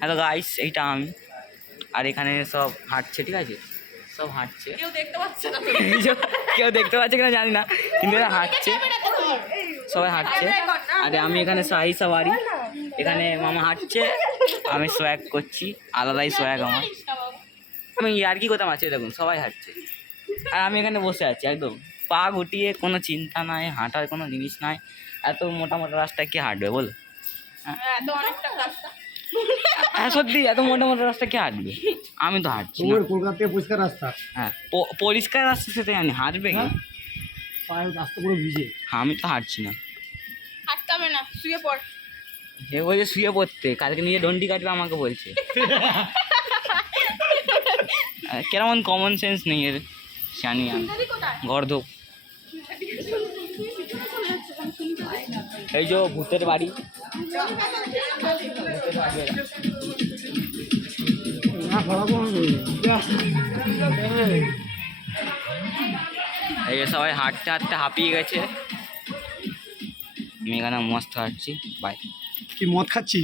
Hello guys, এইটা আমি। আর এখানে সব হাঁটছে, ঠিক আছে, সব হাঁটছে। কেউ দেখতে পাচ্ছে না। কেউ দেখতে পাচ্ছে কিনা জানি না, কিন্তু এরা হাঁটছে, সবাই হাঁটছে। আর আমি এখানে সাহি সাওয়ারি, এখানে মামা হাঁটছে, আমি সোয়াগ করছি, আলাদাই সোয়াগ আমার। আমি আর কি করতাম আছে, দেখুন সবাই হাঁটছে আর আমি এখানে বসে আছি একদম পা গুটিয়ে, কোনো চিন্তা নাই, হাঁটার কোনো জিনিস নাই। এত মোটা মোটা রাস্তায় কে হাঁটবে বল? হ্যাঁ, তো অনেকটা রাস্তা। হ্যাঁ সত্যি, এত মোটা মোটা রাস্তা কে হাঁটবে? আমি তো হাঁটছি না। কলকাতা থেকে পরিষ্কার রাস্তা, হ্যাঁ পরিষ্কার রাস্তা, সেটাই আমি হাঁটবে কি? পায়ের রাস্তা পুরো ভিজে। আমি তো হাঁটছি না। হাঁটতে হবে না, শুয়ে পড়। সে বলছে শুয়ে পড়তে, কালকে নিজে ডন্ডি কাটবে আমাকে বলছে। কেমন কমন সেন্স নেই এর, জানি আমি। গর্ধপ। এই যে ভূতের বাড়ি, ভূতের বাড়ি এরা। এই যে সবাই হাঁটতে হাঁটতে হাঁপিয়ে গেছে, আমি এখানে মস্ত হাঁটছি। বাই। কি মদ খাচ্ছি?